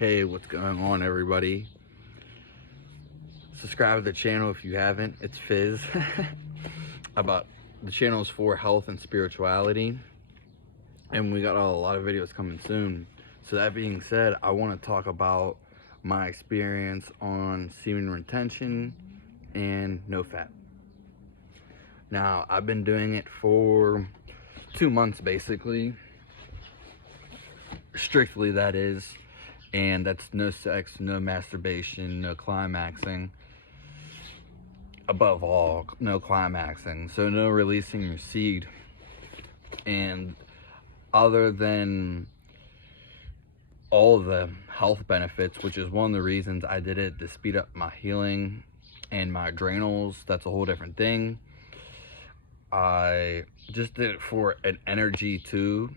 Hey, what's going on, everybody? Subscribe to the channel if you haven't. It's Fizz. About the channel is for health and spirituality, and we got a lot of videos coming soon. So that being said, I want to talk about my experience on semen retention and Nofap. Now, I've been doing it for 2 months, basically. Strictly, that is. And that's no sex, no masturbation, no climaxing. Above all, no climaxing. So no releasing your seed. And other than all of the health benefits, which is one of the reasons I did it, to speed up my healing and my adrenals, that's a whole different thing. I just did it for an energy too,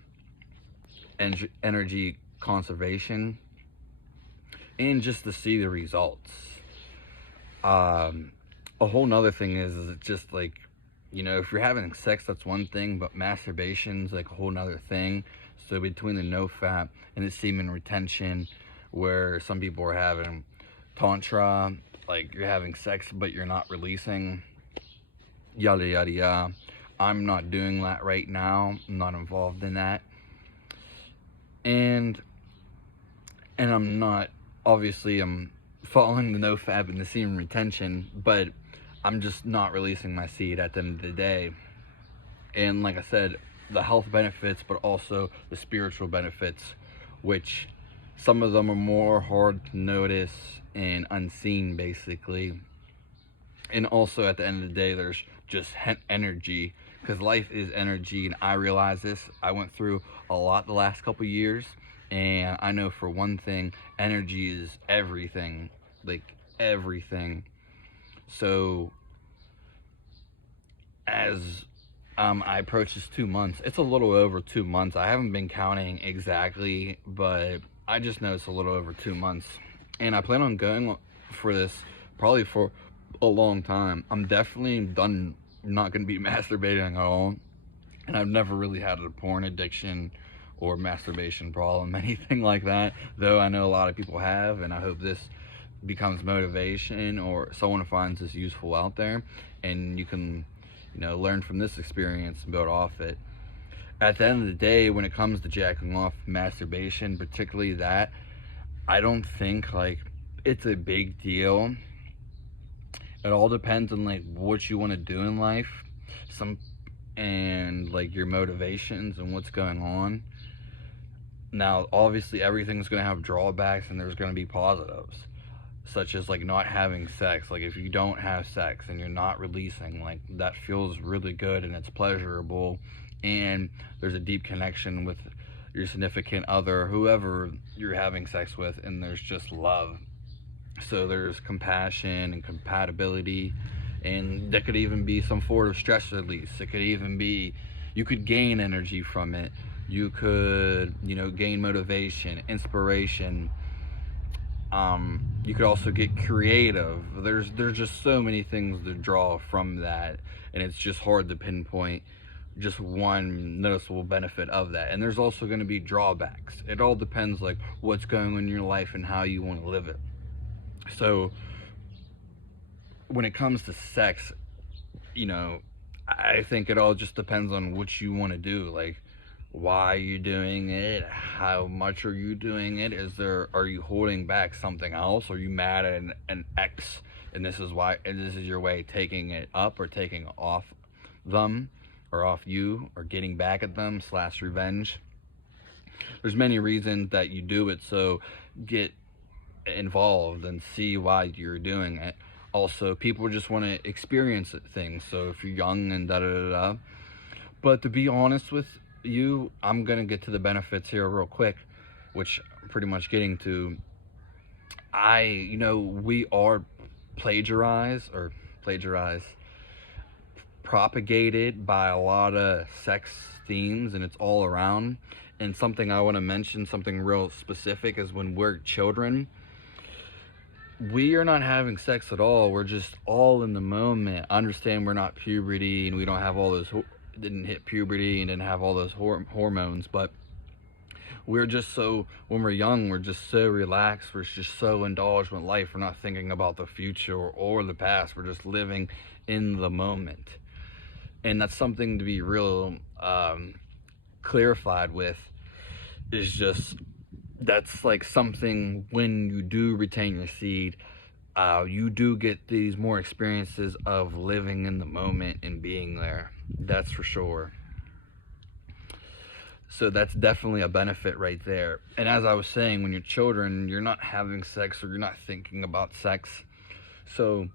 energy conservation, and just to see the results. A whole nother thing is it's just like, if you're having sex, that's one thing, but masturbation's like a whole nother thing. So between the Nofap and the semen retention, where some people are having tantra, like you're having sex but you're not releasing, yada yada yada. I'm not doing that right now. I'm not involved in that, and I'm not, obviously I'm following the Nofap and the semen retention, but I'm just not releasing my seed at the end of the day. And like I said, the health benefits, but also the spiritual benefits, which some of them are more hard to notice and unseen, basically. And also at the end of the day, there's just energy, because life is energy, and I realize this. I went through a lot the last couple years, and I know for one thing, energy is everything, like everything. So as I approach this 2 months, it's a little over 2 months. I haven't been counting exactly, but I just know it's a little over 2 months, and I plan on going for this probably for a long time. I'm definitely not going to be masturbating at all, and I've never really had a porn addiction or masturbation problem, anything like that, though I know a lot of people have, and I hope this becomes motivation, or someone finds this useful out there, and you can learn from this experience and build off it. At the end of the day, when it comes to jacking off, masturbation, particularly that, I don't think like it's a big deal. It all depends on like what you want to do in life, and like your motivations and what's going on. Now, obviously, everything's going to have drawbacks, and there's going to be positives, such as like not having sex. Like if you don't have sex and you're not releasing, like that feels really good and it's pleasurable, and there's a deep connection with your significant other, whoever you're having sex with, and there's just love. So there's compassion and compatibility, and there could even be some sort of stress release. It could even be, you could gain energy from it. You could, gain motivation, inspiration. You could also get creative. There's just so many things to draw from that, and it's just hard to pinpoint just one noticeable benefit of that. And there's also going to be drawbacks. It all depends like what's going on in your life and how you want to live it. So when it comes to sex, I think it all just depends on what you want to do. Like, why are you doing it? How much are you doing it? Are you holding back something else? Are you mad at an ex, and this is your way of taking it up, or taking off them, or off you, or getting back at them / revenge? There's many reasons that you do it, so get involved and see why you're doing it. Also, people just want to experience things, so if you're young and da-da-da-da. But to be honest with you, I'm gonna get to the benefits here real quick, which I'm pretty much getting to. We are propagated by a lot of sex themes, and it's all around. And something I want to mention, something real specific, is when we're children, we are not having sex at all. We're just all in the moment. I understand we're not puberty, and we don't have all those didn't hit puberty and didn't have all those hormones, but we're just so, when we're young, we're just so relaxed, we're just so indulged with life, we're not thinking about the future or the past, we're just living in the moment. And that's something to be real clarified with, is just, that's like something, when you do retain your seed, you do get these more experiences of living in the moment and being there. That's for sure. So that's definitely a benefit right there. And as I was saying, when you're children, you're not having sex, or you're not thinking about sex. So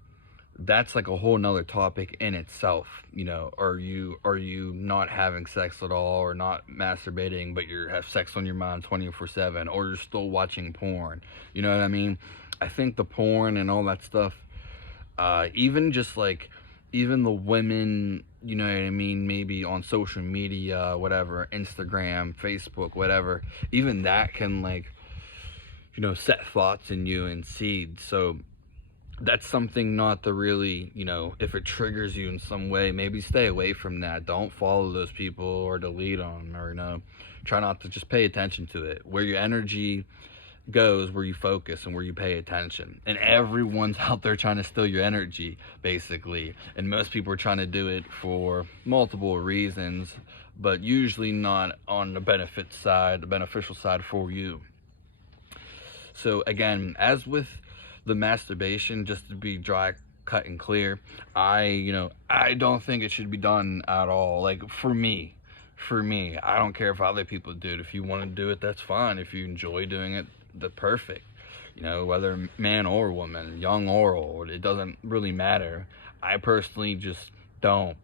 that's like a whole nother topic in itself. Are you not having sex at all, or not masturbating, but you have sex on your mind 24/7, or you're still watching porn? You know what I mean? I think the porn and all that stuff, even just like, even the women, you know what I mean, maybe on social media, whatever, Instagram, Facebook, whatever, even that can, like, set thoughts in you and seeds. So that's something not to really, if it triggers you in some way, maybe stay away from that. Don't follow those people or delete them, or try not to, just pay attention to it. Where your energy goes, where you focus and where you pay attention. And everyone's out there trying to steal your energy, basically. And most people are trying to do it for multiple reasons, but usually not on the beneficial side for you. So again, as with the masturbation, just to be dry, cut, and clear, I don't think it should be done at all. Like, for me, I don't care if other people do it. If you want to do it, that's fine. If you enjoy doing it, that's perfect. Whether man or woman, young or old, it doesn't really matter. I personally just don't.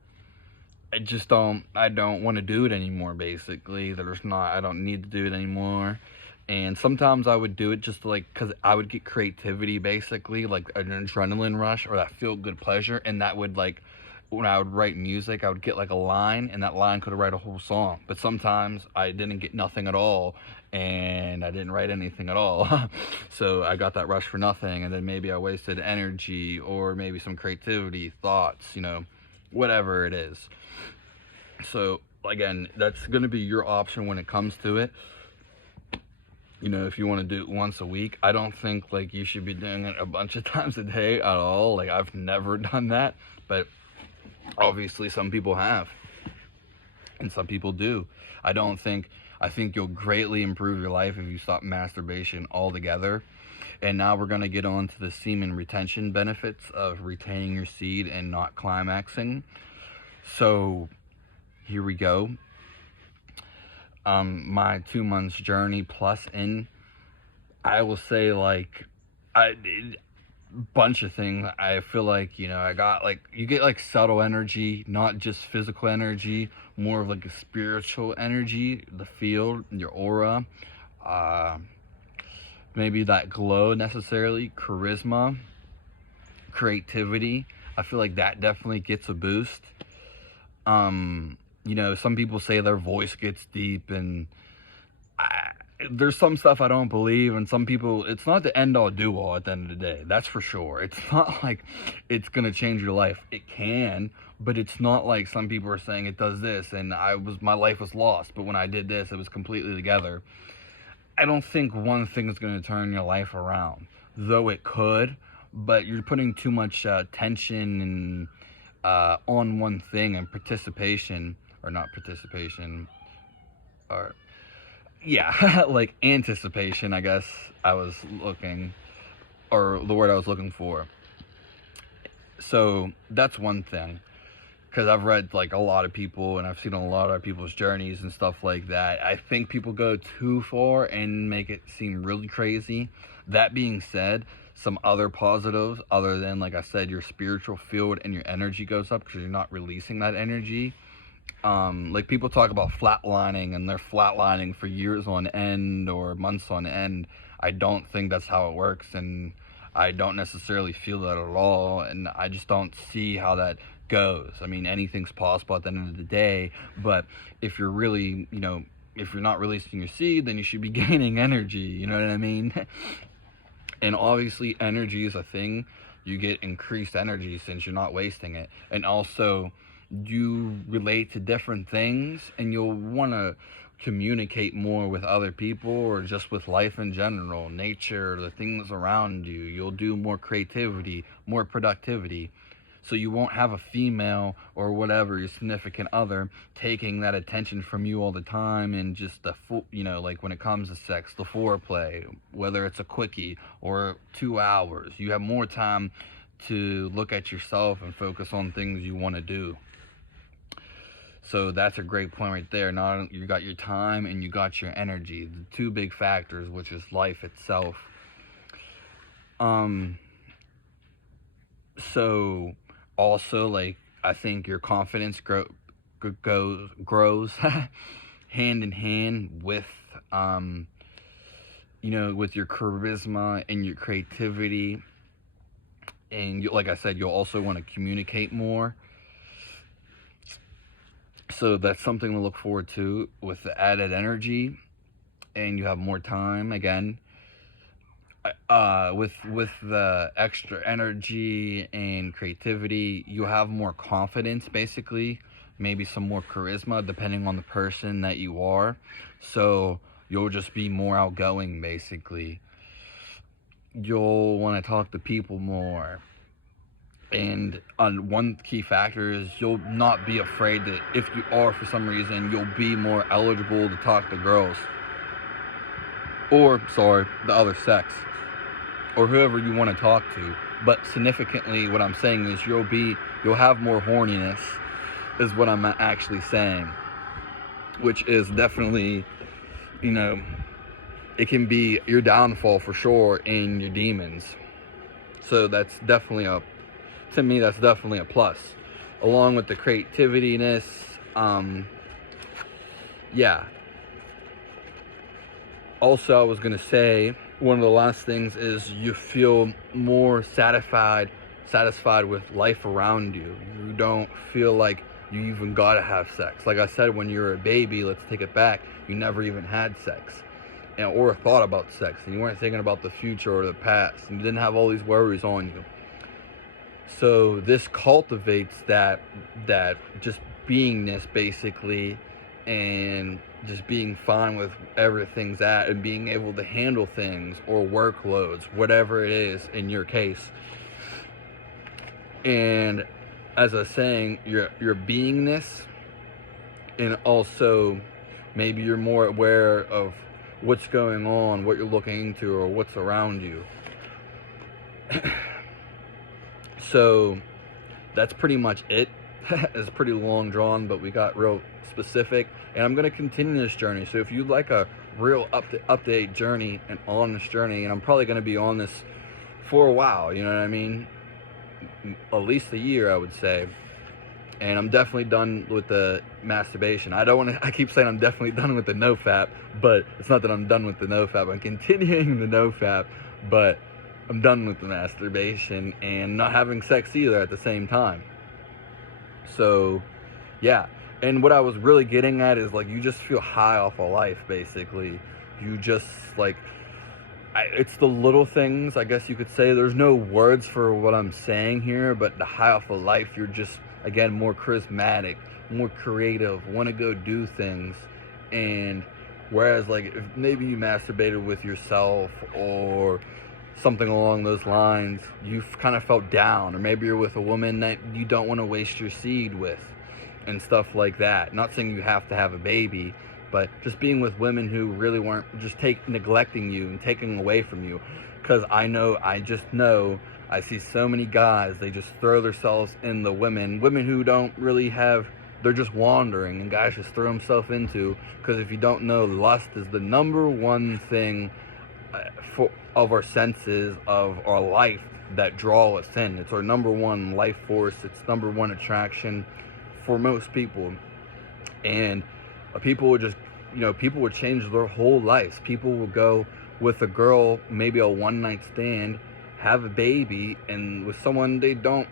I don't want to do it anymore, basically. I don't need to do it anymore. And sometimes I would do it just like, because I would get creativity, basically, like an adrenaline rush, or that feel good pleasure. And that would, like, when I would write music, I would get like a line, and that line could write a whole song. But sometimes I didn't get nothing at all, and I didn't write anything at all. So I got that rush for nothing, and then maybe I wasted energy, or maybe some creativity, thoughts, whatever it is. So again, that's going to be your option when it comes to it. If you want to do it once a week, I don't think, like, you should be doing it a bunch of times a day at all. Like, I've never done that, but obviously some people have, and some people do. I think you'll greatly improve your life if you stop masturbation altogether. And now we're going to get on to the semen retention benefits of retaining your seed and not climaxing. So here we go. My 2 months journey plus in, I will say, like, I did a bunch of things. I feel like, I got, like, you get, like, subtle energy, not just physical energy, more of like a spiritual energy, the field, your aura, maybe that glow, necessarily, charisma, creativity. I feel like that definitely gets a boost. Some people say their voice gets deep, and there's some stuff I don't believe, and some people, it's not the end all do all at the end of the day. That's for sure. It's not like it's gonna change your life. It can, but it's not like some people are saying it does this, and my life was lost, but when I did this, it was completely together. I don't think one thing is gonna turn your life around, though it could, but you're putting too much tension and on one thing, and like anticipation, I guess I was looking, or the word I was looking for. So that's one thing, because I've read, like, a lot of people, and I've seen a lot of people's journeys and stuff like that. I think people go too far and make it seem really crazy. That being said, some other positives, other than, like I said, your spiritual field and your energy goes up because you're not releasing that energy. Like, people talk about flatlining, and they're flatlining for years on end or months on end. I don't think that's how it works, and I don't necessarily feel that at all, and I just don't see how that goes. I mean, anything's possible at the end of the day, but if you're really, if you're not releasing your seed, then you should be gaining energy, you know what I mean? And obviously energy is a thing. You get increased energy since you're not wasting it. And also, you relate to different things, and you'll want to communicate more with other people, or just with life in general, nature, the things around you. You'll do more creativity, more productivity. So you won't have a female or whatever, your significant other, taking that attention from you all the time, and just like when it comes to sex, the foreplay, whether it's a quickie or 2 hours, you have more time to look at yourself and focus on things you want to do. So that's a great point right there. Not you got your time and you got your energy, the two big factors, which is life itself. So also, like, I think your confidence grows hand in hand with with your charisma and your creativity. And like I said, you'll also want to communicate more. So that's something to look forward to with the added energy, and you have more time again. With the extra energy and creativity, you have more confidence, basically, maybe some more charisma, depending on the person that you are. So you'll just be more outgoing, basically. You'll want to talk to people more. And one key factor is you'll not be afraid that if you are, for some reason, you'll be more eligible to talk to girls. Or, sorry, the other sex. Or whoever you want to talk to. But significantly, what I'm saying is you'll have more horniness, is what I'm actually saying. Which is definitely, it can be your downfall for sure in your demons. So that's definitely to me, that's definitely a plus. Along with the creativiness, yeah. Also, I was going to say, one of the last things is you feel more satisfied with life around you. You don't feel like you even gotta have sex. Like I said, when you were a baby, let's take it back, you never even had sex. Or thought about sex, and you weren't thinking about the future or the past, and you didn't have all these worries on you. So this cultivates that just beingness, basically, and just being fine with everything's at, and being able to handle things or workloads, whatever it is in your case. And as I was saying, your beingness, and also maybe you're more aware of what's going on, what you're looking into, or what's around you. So that's pretty much it. It's pretty long drawn, but we got real specific, and I'm going to continue this journey. So if you'd like a real update journey, an honest journey, and I'm probably going to be on this for a while, you know what I mean, at least a year, I would say. And I'm definitely done with the masturbation. I keep saying I'm definitely done with the Nofap, but it's not that I'm done with the Nofap. I'm continuing the Nofap, but I'm done with the masturbation and not having sex either at the same time. So, yeah. And what I was really getting at is, like, you just feel high off of life, basically. You just, like, it's the little things, I guess you could say. There's no words for what I'm saying here, but the high off of life, you're just, again, more charismatic, more creative, want to go do things. And whereas, like, if maybe you masturbated with yourself or something along those lines, you've kind of felt down, or maybe you're with a woman that you don't want to waste your seed with and stuff like that. Not saying you have to have a baby, but just being with women who really weren't just neglecting you and taking away from you. Because I just know I see so many guys, they just throw themselves in the women who don't really have, they're just wandering, and guys just throw themselves into, because if you don't know, lust is the number one thing of our senses, of our life, that draw us in. It's our number one life force. It's number one attraction for most people. And people would just, people would change their whole lives. People will go with a girl, maybe a one-night stand, have a baby, and with someone they don't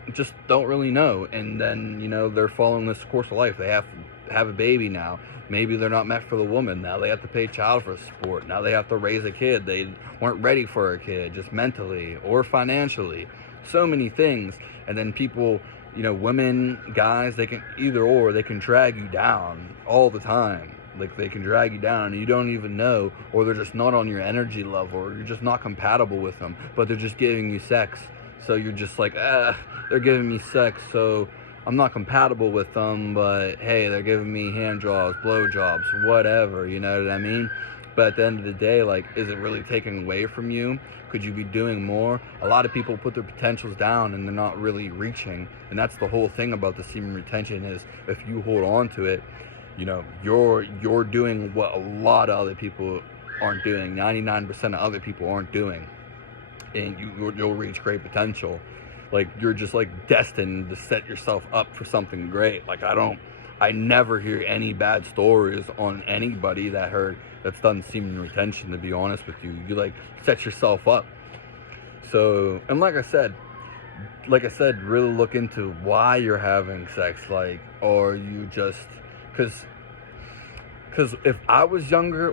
really know, and then they're following this course of life. They have to have a baby now. Maybe they're not meant for the woman. Now they have to pay child for support. Now they have to raise a kid. They weren't ready for a kid, just mentally or financially. So many things. And then people, women, guys, they can either or, they can drag you down all the time. Like, they can drag you down and you don't even know, or they're just not on your energy level, or you're just not compatible with them, but they're just giving you sex. So you're just like, they're giving me sex, so I'm not compatible with them, but hey, they're giving me hand jobs, blow jobs, whatever, you know what I mean? But at the end of the day, like, is it really taken away from you? Could you be doing more? A lot of people put their potentials down and they're not really reaching. And that's the whole thing about the semen retention, is if you hold on to it, you know, you're doing what a lot of other people aren't doing. 99% of other people aren't doing. And you'll reach great potential. Like, you're just like destined to set yourself up for something great. Like, I never hear any bad stories on anybody that's done semen retention, to be honest with you. You like set yourself up. So, and like I said, really look into why you're having sex. Like, or you just, because if I was younger,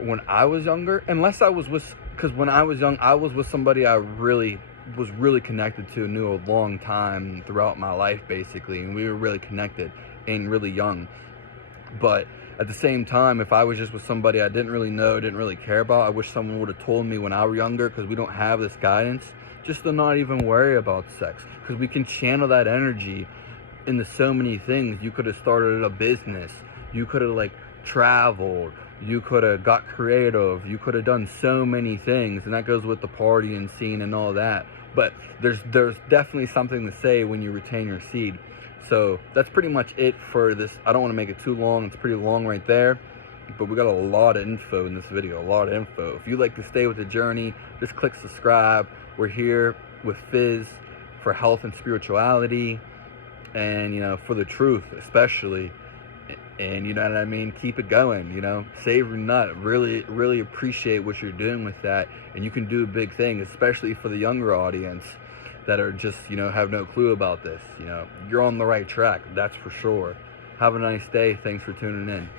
unless I was with, because when I was young, I was with somebody I was really connected to, knew a long time throughout my life, basically, and we were really connected and really young. But at the same time, if I was just with somebody I didn't really know, didn't really care about, I wish someone would have told me when I was younger, because we don't have this guidance, just to not even worry about sex, because we can channel that energy into so many things. You could have started a business, you could have like traveled, you could have got creative, you could have done so many things, and that goes with the partying scene and all that. But there's definitely something to say when you retain your seed. So that's pretty much it for this. I don't want to make it too long. It's pretty long right there, but we got a lot of info in this video, a lot of info. If you'd like to stay with the journey, just click subscribe. We're here with Fizz for health and spirituality, and, you know, for the truth especially. And, you know what I mean, keep it going, you know, save your nut. Really appreciate what you're doing with that, and you can do a big thing, especially for the younger audience that are just, you know, have no clue about this. You know, you're on the right track, that's for sure. Have a nice day. Thanks for tuning in.